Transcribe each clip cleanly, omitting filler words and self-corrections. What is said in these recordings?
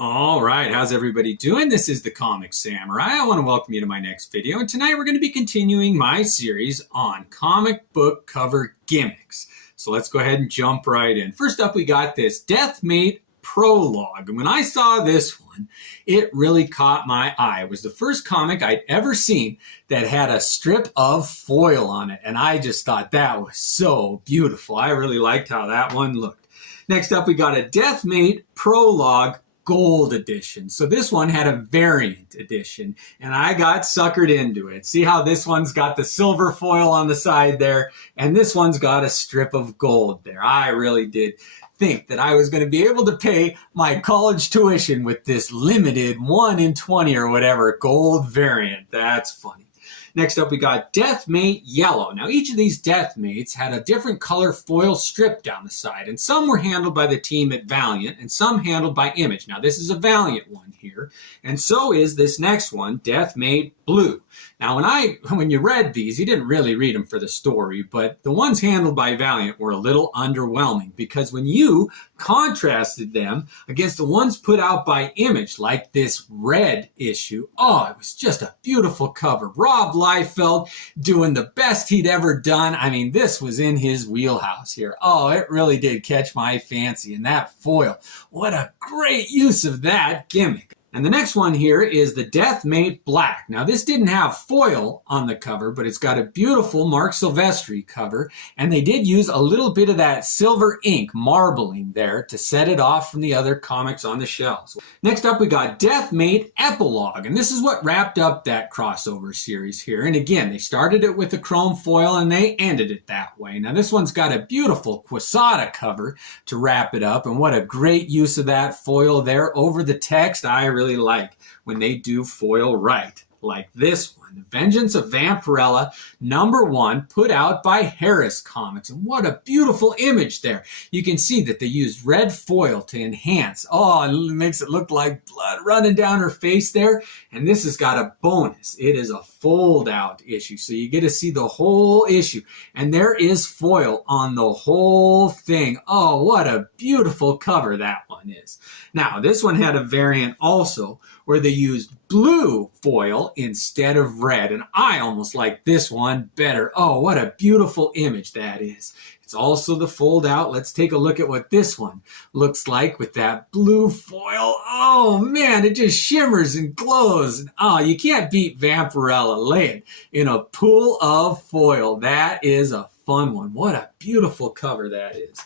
All right, how's everybody doing? This is the Comic Samurai. I want to welcome you to my next video, and tonight we're going to be continuing my series on comic book cover gimmicks. So let's go ahead and jump right in. First up, we got this Deathmate prologue. And when I saw this one, it really caught my eye. It was the first comic I'd ever seen that had a strip of foil on it, and I just thought that was so beautiful. I really liked how that one looked. Next up, we got a Deathmate prologue gold edition. So this one had a variant edition, and I got suckered into it. See how this one's got the silver foil on the side there, and this one's got a strip of gold there. I really did think that I was going to be able to pay my college tuition with this limited 1 in 20 or whatever gold variant. That's funny. Next up, we got Deathmate Yellow. Now, each of these Deathmates had a different color foil strip down the side, and some were handled by the team at Valiant, and some handled by Image. Now, this is a Valiant one here, and so is this next one, Deathmate Blue. Now, when you read these, you didn't really read them for the story, but the ones handled by Valiant were a little underwhelming, because when you contrasted them against the ones put out by Image, like this red issue, oh, it was just a beautiful cover. Rob Liefeld doing the best he'd ever done. I mean, this was in his wheelhouse here. Oh, it really did catch my fancy. And that foil, what a great use of that gimmick. And the next one here is the Deathmate Black. Now, this didn't have foil on the cover, but it's got a beautiful Mark Silvestri cover, and they did use a little bit of that silver ink marbling there to set it off from the other comics on the shelves. Next up, we got Deathmate Epilogue, and this is what wrapped up that crossover series here. And again, they started it with the chrome foil, and they ended it that way. Now, this one's got a beautiful Quesada cover to wrap it up, and what a great use of that foil there over the text. I really like when they do foil right, like this one, The Vengeance of Vampirella, #1, put out by Harris Comics. And what a beautiful image there. You can see that they used red foil to enhance. Oh, it makes it look like blood running down her face there. And this has got a bonus. It is a fold-out issue, so you get to see the whole issue. And there is foil on the whole thing. Oh, what a beautiful cover that one is. Now, this one had a variant also where they used blue foil instead of red, and I almost like this one better. Oh, what a beautiful image that is. It's also the fold out. Let's take a look at what this one looks like with that blue foil. Oh man, it just shimmers and glows. Oh, you can't beat Vampirella laying in a pool of foil. That is a fun one. What a beautiful cover that is.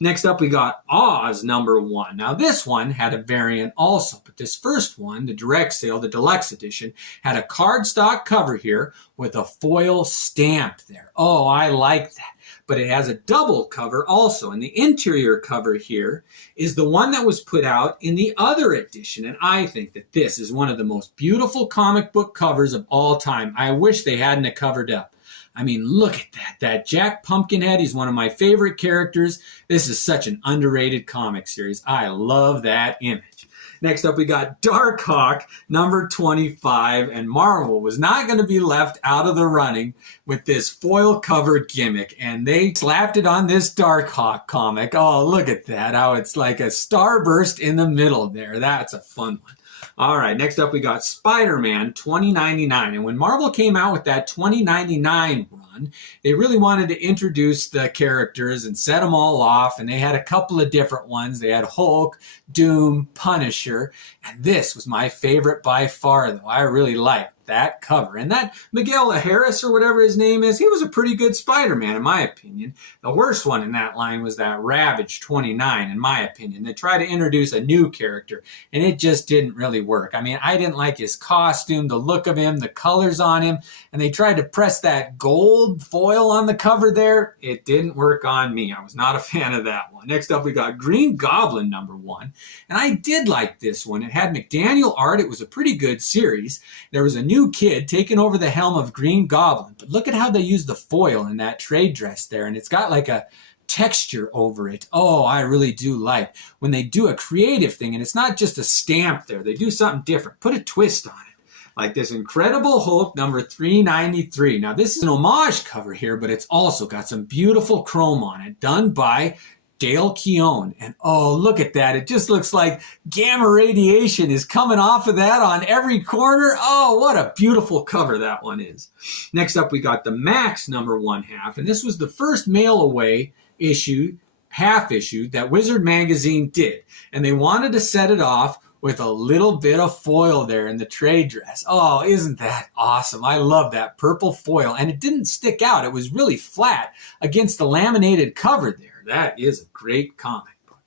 Next up, we got Oz #1. Now, this one had a variant also, but this first one, the direct sale, the deluxe edition, had a cardstock cover here with a foil stamp there. Oh, I like that. But it has a double cover also, and the interior cover here is the one that was put out in the other edition, and I think that this is one of the most beautiful comic book covers of all time. I wish they hadn't covered up. I mean, look at that. That Jack Pumpkinhead, he's one of my favorite characters. This is such an underrated comic series. I love that image. Next up, we got Darkhawk #25, and Marvel was not going to be left out of the running with this foil cover gimmick, and they slapped it on this Darkhawk comic. Oh, look at that, how it's like a starburst in the middle there. That's a fun one. All right, next up we got Spider-Man 2099. And when Marvel came out with that 2099 run, they really wanted to introduce the characters and set them all off. And they had a couple of different ones. They had Hulk, Doom, Punisher. And this was my favorite by far, though. I really liked that cover. And that Miguel Harris, or whatever his name is, he was a pretty good Spider-Man, in my opinion. The worst one in that line was that Ravage 29, in my opinion. They tried to introduce a new character, and it just didn't really work. I mean, I didn't like his costume, the look of him, the colors on him, and they tried to press that gold foil on the cover there. It didn't work on me. I was not a fan of that one. Next up, we got Green Goblin #1, and I did like this one. It had McDaniel art. It was a pretty good series. There was a new kid taking over the helm of Green Goblin, but look at how they use the foil in that trade dress there, and it's got like a texture over it. Oh, I really do like when they do a creative thing, and it's not just a stamp there. They do something different. Put a twist on it. Like this Incredible Hulk #393. Now, this is an homage cover here, but it's also got some beautiful chrome on it, done by Dale Keown. And oh, look at that. It just looks like gamma radiation is coming off of that on every corner. Oh, what a beautiful cover that one is. Next up, we got the Max number 1/2. And this was the first mail away issue, half issue, that Wizard Magazine did. And they wanted to set it off with a little bit of foil there in the trade dress. Oh, isn't that awesome? I love that purple foil. And it didn't stick out. It was really flat against the laminated cover there. That is a great comic book.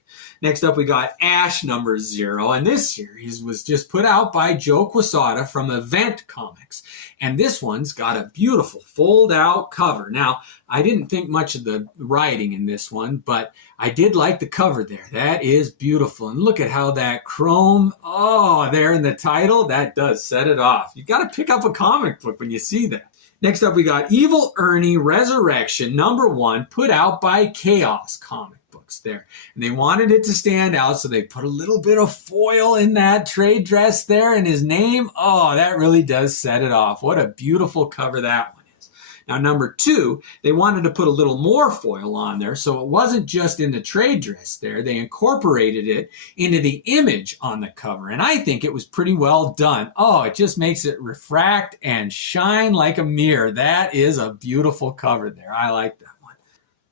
Next up, we got Ash number 0. And this series was just put out by Joe Quesada from Event Comics. And this one's got a beautiful fold-out cover. Now, I didn't think much of the writing in this one, but I did like the cover there. That is beautiful. And look at how that chrome, oh, there in the title, that does set it off. You got to pick up a comic book when you see that. Next up, we got Evil Ernie Resurrection number 1, put out by Chaos Comic Books there. And they wanted it to stand out, so they put a little bit of foil in that trade dress there and his name. Oh, that really does set it off. What a beautiful cover that one is. Now, number 2, they wanted to put a little more foil on there, so it wasn't just in the trade dress there. They incorporated it into the image on the cover, and I think it was pretty well done. Oh, it just makes it refract and shine like a mirror. That is a beautiful cover there. I like that one.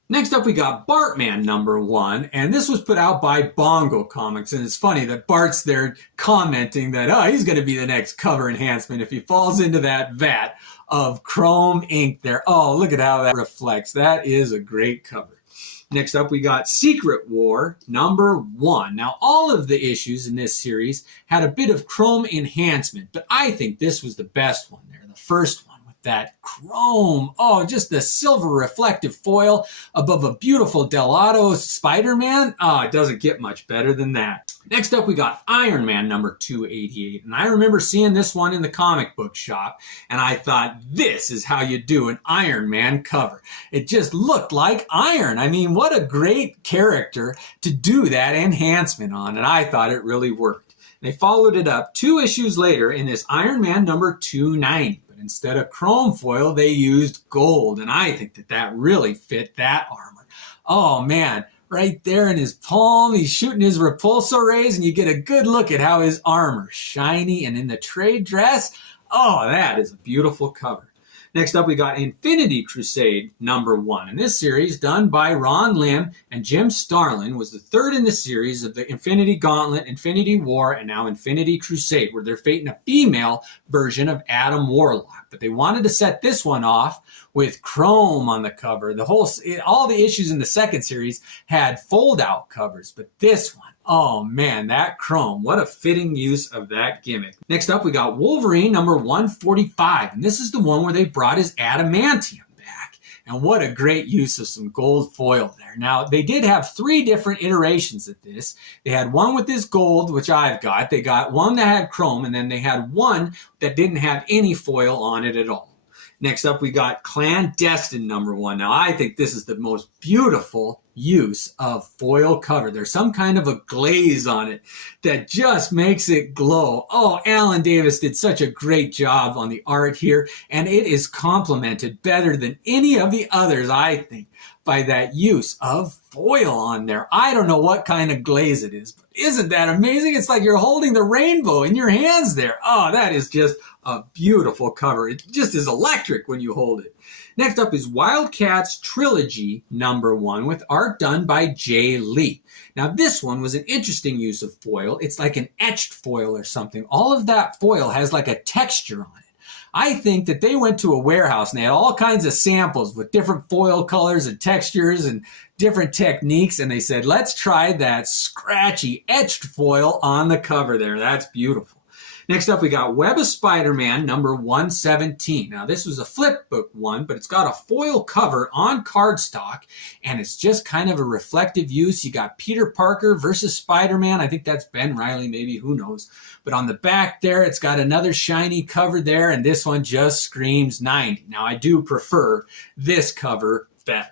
Next up, we got Bartman number 1, and this was put out by Bongo Comics, and it's funny that Bart's there commenting that, oh, he's going to be the next cover enhancement if he falls into that vat of chrome ink there. Oh, look at how that reflects. That is a great cover. Next up, we got Secret War number 1. Now, all of the issues in this series had a bit of chrome enhancement, but I think this was the best one there, the first one. That chrome, oh, just the silver reflective foil above a beautiful Delato Spider-Man. Oh, it doesn't get much better than that. Next up, we got Iron Man number 288. And I remember seeing this one in the comic book shop, and I thought, this is how you do an Iron Man cover. It just looked like iron. I mean, what a great character to do that enhancement on, and I thought it really worked. They followed it up 2 issues later in this Iron Man number 290. Instead of chrome foil, they used gold, and I think that that really fit that armor. Oh, man, right there in his palm, he's shooting his repulsor rays, and you get a good look at how his armor's shiny, and in the trade dress, oh, that is a beautiful cover. Next up, we got Infinity Crusade number 1. And this series, done by Ron Lim and Jim Starlin, was the 3rd in the series of the Infinity Gauntlet, Infinity War, and now Infinity Crusade, where they're fighting a female version of Adam Warlock. But they wanted to set this one off with chrome on the cover. All the issues in the 2nd series had fold-out covers, but this one, oh man, that chrome, what a fitting use of that gimmick. Next up, we got Wolverine number 145, and this is the one where they brought his adamantium back. And what a great use of some gold foil there. Now, they did have 3 different iterations of this. They had one with this gold, which I've got. They got one that had chrome, and then they had one that didn't have any foil on it at all. Next up, we got Clandestine number 1. Now, I think this is the most beautiful use of foil cover. There's some kind of a glaze on it that just makes it glow. Oh, Alan Davis did such a great job on the art here, and it is complemented better than any of the others, I think, by that use of foil on there. I don't know what kind of glaze it is, but isn't that amazing? It's like you're holding the rainbow in your hands there. Oh, that is just a beautiful cover. It just is electric when you hold it. Next up is Wildcats Trilogy number 1 with art done by Jay Lee. Now this one was an interesting use of foil. It's like an etched foil or something. All of that foil has like a texture on it. I think that they went to a warehouse and they had all kinds of samples with different foil colors and textures and different techniques, and they said, let's try that scratchy etched foil on the cover there. That's beautiful. Next up, we got Web of Spider-Man number 117. Now, this was a flip book one, but it's got a foil cover on cardstock, and it's just kind of a reflective use. You got Peter Parker versus Spider-Man. I think that's Ben Reilly, maybe, who knows. But on the back there, it's got another shiny cover there, and this one just screams 90. Now, I do prefer this cover better.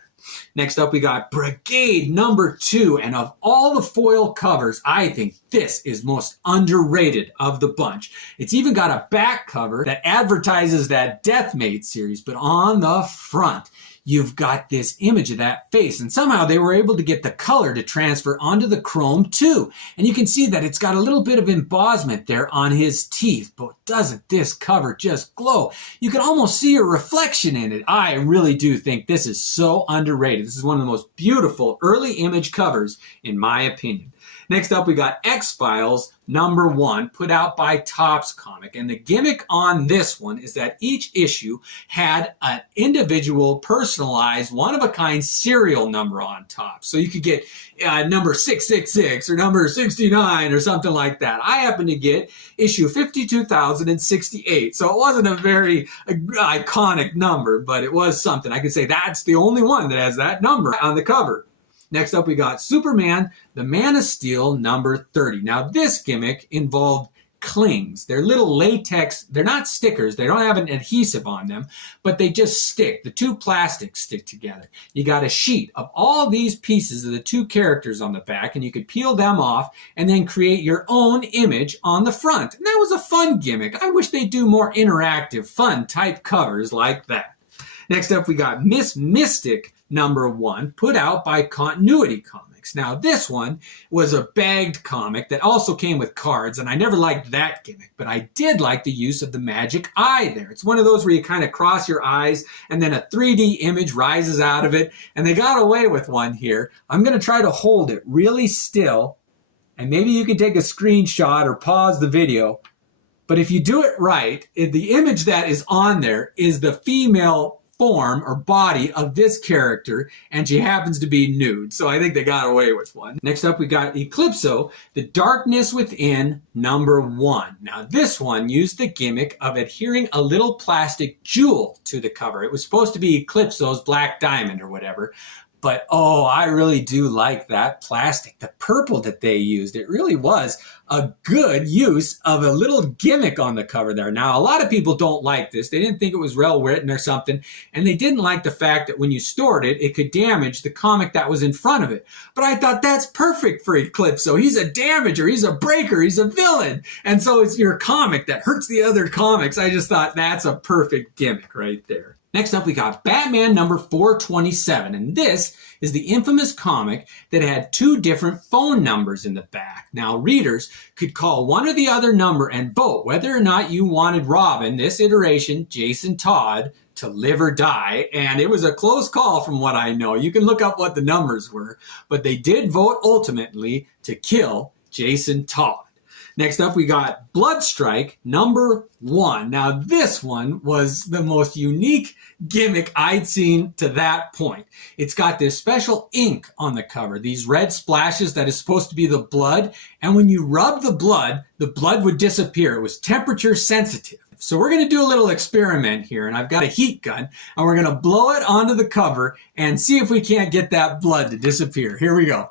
Next up, we got Brigade number 2. And of all the foil covers, I think this is most underrated of the bunch. It's even got a back cover that advertises that Deathmate series, but on the front, you've got this image of that face. And somehow they were able to get the color to transfer onto the chrome too. And you can see that it's got a little bit of embossment there on his teeth. But doesn't this cover just glow? You can almost see a reflection in it. I really do think this is so underrated. This is one of the most beautiful early image covers in my opinion. Next up, we got X-Files #1, put out by Topps Comic. And the gimmick on this one is that each issue had an individual, personalized, one-of-a-kind serial number on top. So you could get number 666 or number 69 or something like that. I happen to get issue 52,068. So it wasn't a very iconic number, but it was something. I could say that's the only one that has that number on the cover. Next up, we got Superman, the Man of Steel, #30. Now, this gimmick involved clings. They're little latex, they're not stickers, they don't have an adhesive on them, but they just stick. The two plastics stick together. You got a sheet of all these pieces of the two characters on the back, and you could peel them off and then create your own image on the front. And that was a fun gimmick. I wish they'd do more interactive, fun type covers like that. Next up, we got Miss Mystic #1, put out by Continuity Comics. Now, this one was a bagged comic that also came with cards, and I never liked that gimmick, but I did like the use of the magic eye there. It's one of those where you kind of cross your eyes, and then a 3D image rises out of it, and they got away with one here. I'm going to try to hold it really still, and maybe you can take a screenshot or pause the video. But if you do it right, the image that is on there is the female form or body of this character, and she happens to be nude. So I think they got away with one. Next up, we got Eclipso, the Darkness Within #1. Now, this one used the gimmick of adhering a little plastic jewel to the cover. It was supposed to be Eclipso's black diamond or whatever. But, oh, I really do like that plastic, the purple that they used. It really was a good use of a little gimmick on the cover there. Now, a lot of people don't like this. They didn't think it was well written or something, and they didn't like the fact that when you stored it, it could damage the comic that was in front of it. But I thought that's perfect for Eclipso. He's a damager, he's a breaker, he's a villain. And so it's your comic that hurts the other comics. I just thought that's a perfect gimmick right there. Next up, we got Batman #427, and this is the infamous comic that had two different phone numbers in the back. Now, readers could call one or the other number and vote whether or not you wanted Robin, this iteration, Jason Todd, to live or die, and it was a close call from what I know. You can look up what the numbers were, but they did vote ultimately to kill Jason Todd. Next up, we got Bloodstrike #1. Now, this one was the most unique gimmick I'd seen to that point. It's got this special ink on the cover, these red splashes that is supposed to be the blood. And when you rub the blood would disappear. It was temperature sensitive. So we're going to do a little experiment here, and I've got a heat gun, and we're going to blow it onto the cover and see if we can't get that blood to disappear. Here we go.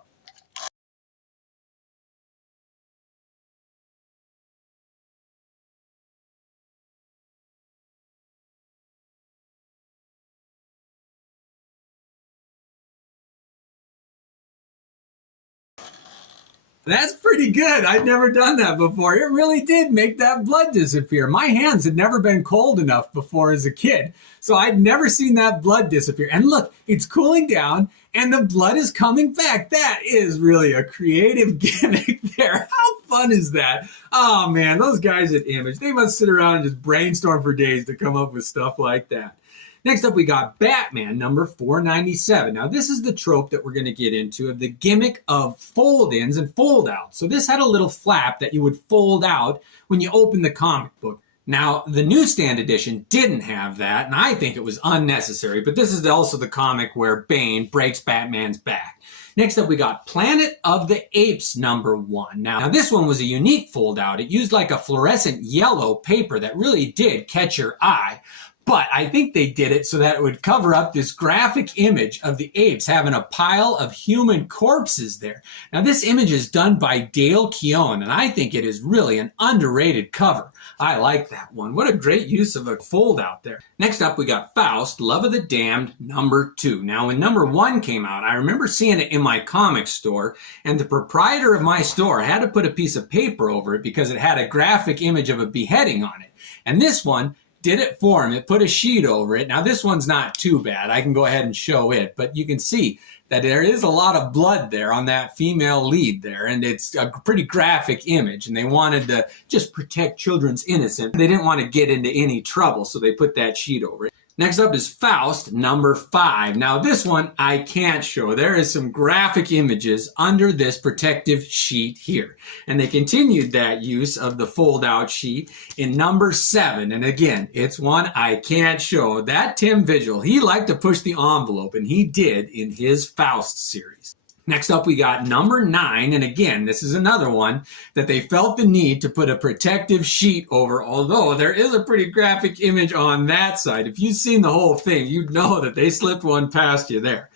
That's pretty good. I'd never done that before. It really did make that blood disappear. My hands had never been cold enough before as a kid, so I'd never seen that blood disappear. And look, it's cooling down and the blood is coming back. That is really a creative gimmick there. How fun is that? Oh man, those guys at Image, they must sit around and just brainstorm for days to come up with stuff like that. Next up, we got Batman #497. Now, this is the trope that we're going to get into of the gimmick of fold-ins and fold-outs. So this had a little flap that you would fold out when you open the comic book. Now, the newsstand edition didn't have that, and I think it was unnecessary, but this is also the comic where Bane breaks Batman's back. Next up, we got Planet of the Apes #1. Now, this one was a unique fold-out. It used like a fluorescent yellow paper that really did catch your eye. But I think they did it so that it would cover up this graphic image of the apes having a pile of human corpses there. Now, this image is done by Dale Keown, and I think it is really an underrated cover. I like that one. What a great use of a fold out there. Next up, we got Faust, Love of the Damned #2. Now, when #1 came out, I remember seeing it in my comic store, and the proprietor of my store had to put a piece of paper over it because it had a graphic image of a beheading on it. And this one did it for him. It put a sheet over it. Now this one's not too bad. I can go ahead and show it, but you can see that there is a lot of blood there on that female lead there, and it's a pretty graphic image, and they wanted to just protect children's innocence. They didn't want to get into any trouble, so they put that sheet over it. Next up is Faust, number 5. Now this one I can't show. There is some graphic images under this protective sheet here. And they continued that use of the fold-out sheet in number 7. And again, it's one I can't show. That Tim Vigil, he liked to push the envelope, and he did in his Faust series. Next up, we got number 9, and again, this is another one that they felt the need to put a protective sheet over, although there is a pretty graphic image on that side. If you've seen the whole thing, you'd know that they slipped one past you there.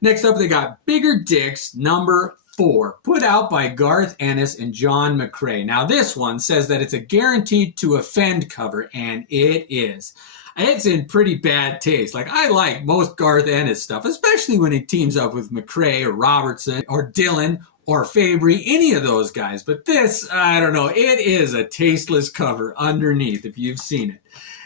Next up, they got Bigger Dicks, number 4, put out by Garth Ennis and John McCrae. Now, this one says that it's a guaranteed to offend cover, and it is. It's in pretty bad taste. Like, I like most Garth Ennis stuff, especially when he teams up with McCrae or Robertson or Dylan or Fabry, any of those guys. But this, I don't know, it is a tasteless cover underneath if you've seen it.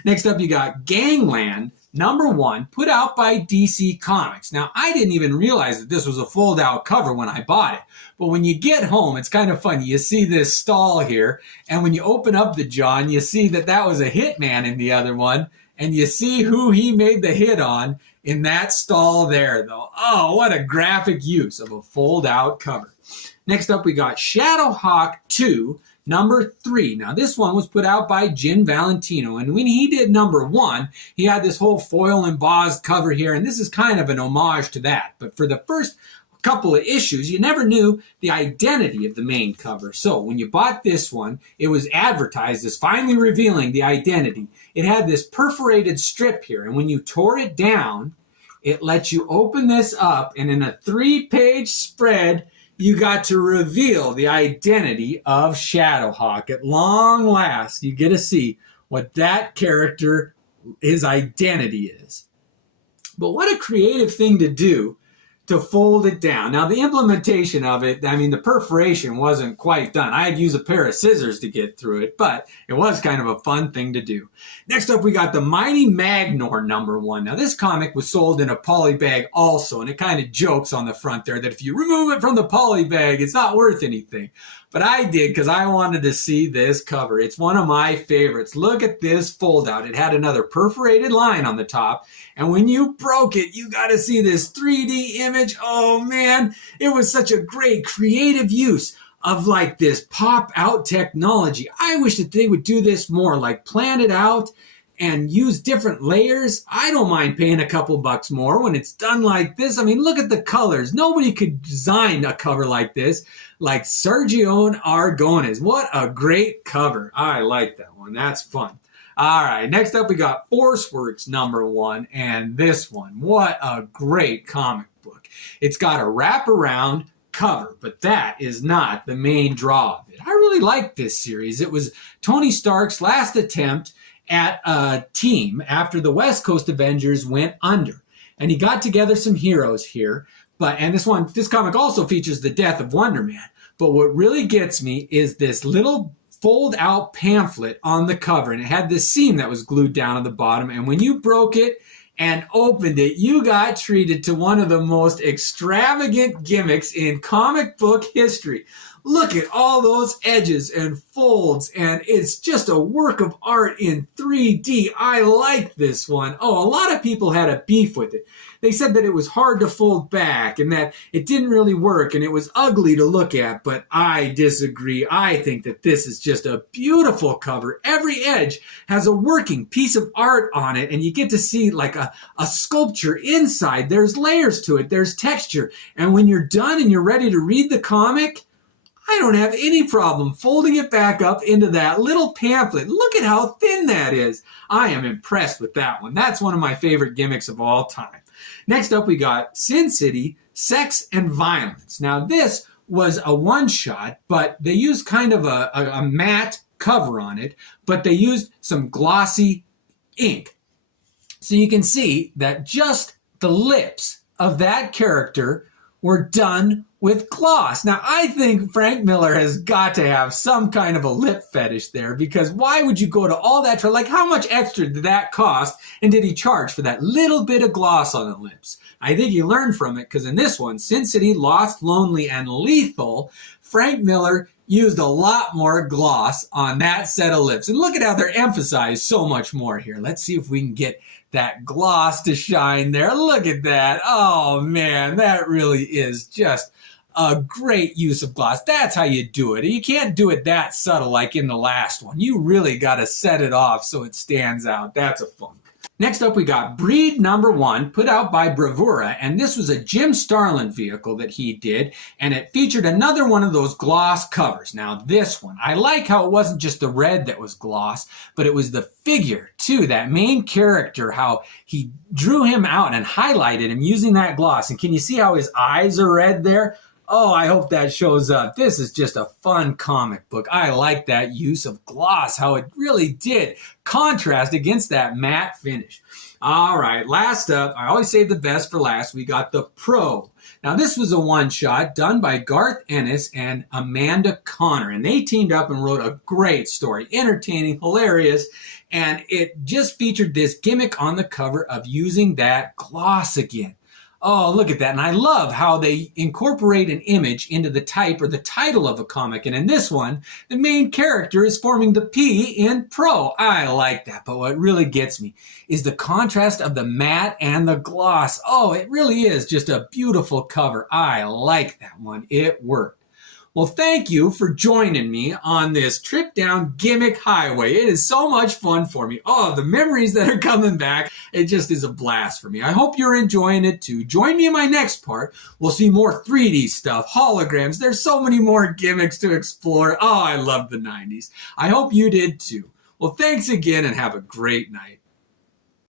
Next up, you got Gangland, number 1, put out by DC Comics. Now, I didn't even realize that this was a fold-out cover when I bought it. But when you get home, it's kind of funny. You see this stall here, and when you open up the jaw, you see that that was a Hitman in the other one. And you see who he made the hit on in that stall there, though. Oh, what a graphic use of a fold-out cover. Next up, we got Shadowhawk 2, number 3. Now, this one was put out by Jim Valentino. And when he did number 1, he had this whole foil embossed cover here. And this is kind of an homage to that. But for the first couple of issues, you never knew the identity of the main cover. So when you bought this one, it was advertised as finally revealing the identity. It had this perforated strip here, and when you tore it down, it lets you open this up, and in a 3-page spread, you got to reveal the identity of Shadowhawk. At long last, you get to see what that character, his identity is. But what a creative thing to do to fold it down. Now, the implementation of it, I mean, the perforation wasn't quite done. I had to use a pair of scissors to get through it, but it was kind of a fun thing to do. Next up, we got the Mighty Magnor, number 1. Now, this comic was sold in a poly bag also, and it kind of jokes on the front there that if you remove it from the poly bag, it's not worth anything. But I did because I wanted to see this cover. It's one of my favorites. Look at this fold out. It had another perforated line on the top. And when you broke it, you got to see this 3D image. Oh man, it was such a great creative use of like this pop out technology. I wish that they would do this more, like plan it out and use different layers. I don't mind paying a couple bucks more when it's done like this. I mean, look at the colors. Nobody could design a cover like this, like Sergio Aragonés. What a great cover. I like that one. That's fun. All right, next up we got Forceworks number 1, and this one. What a great comic book. It's got a wraparound cover, but that is not the main draw of it. I really like this series. It was Tony Stark's last attempt at a team after the West Coast Avengers went under. And he got together some heroes here. And this comic also features the death of Wonder Man. But what really gets me is this little fold-out pamphlet on the cover. And it had this seam that was glued down on the bottom. And when you broke it and opened it, you got treated to one of the most extravagant gimmicks in comic book history. Look at all those edges and folds, and it's just a work of art in 3D. I like this one. Oh, a lot of people had a beef with it. They said that it was hard to fold back and that it didn't really work and it was ugly to look at, but I disagree. I think that this is just a beautiful cover. Every edge has a working piece of art on it, and you get to see like a sculpture inside. There's layers to it. There's texture. And when you're done and you're ready to read the comic, I don't have any problem folding it back up into that little pamphlet. Look at how thin that is. I am impressed with that one. That's one of my favorite gimmicks of all time. Next up, we got Sin City, Sex and Violence. Now, this was a one-shot, but they used kind of a matte cover on it, but they used some glossy ink. So you can see that just the lips of that character were done with gloss. Now, I think Frank Miller has got to have some kind of a lip fetish there, because why would you go to all that trouble? Like, how much extra did that cost, and did he charge for that little bit of gloss on the lips? I think he learned from it, because in this one, Sin City, Lost, Lonely, and Lethal, Frank Miller used a lot more gloss on that set of lips. And look at how they're emphasized so much more here. Let's see if we can get that gloss to shine there. Look at that. Oh man, that really is just a great use of gloss. That's how you do it. You can't do it that subtle like in the last one. You really got to set it off so it stands out. That's a fun. Next up, we got Breed Number 1, put out by Bravura, and this was a Jim Starlin vehicle that he did, and it featured another one of those gloss covers. Now, this one, I like how it wasn't just the red that was gloss, but it was the figure, too, that main character, how he drew him out and highlighted him using that gloss. And can you see how his eyes are red there? Oh, I hope that shows up. This is just a fun comic book. I like that use of gloss, how it really did contrast against that matte finish. All right, last up, I always save the best for last. We got the Pro. Now, this was a one-shot done by Garth Ennis and Amanda Connor, and they teamed up and wrote a great story, entertaining, hilarious, and it just featured this gimmick on the cover of using that gloss again. Oh, look at that. And I love how they incorporate an image into the type or the title of a comic. And in this one, the main character is forming the P in Pro. I like that. But what really gets me is the contrast of the matte and the gloss. Oh, it really is just a beautiful cover. I like that one. It worked. Well, thank you for joining me on this trip down Gimmick Highway. It is so much fun for me. Oh, the memories that are coming back, it just is a blast for me. I hope you're enjoying it too. Join me in my next part. We'll see more 3D stuff, holograms. There's so many more gimmicks to explore. Oh, I love the 90s. I hope you did too. Well, thanks again and have a great night.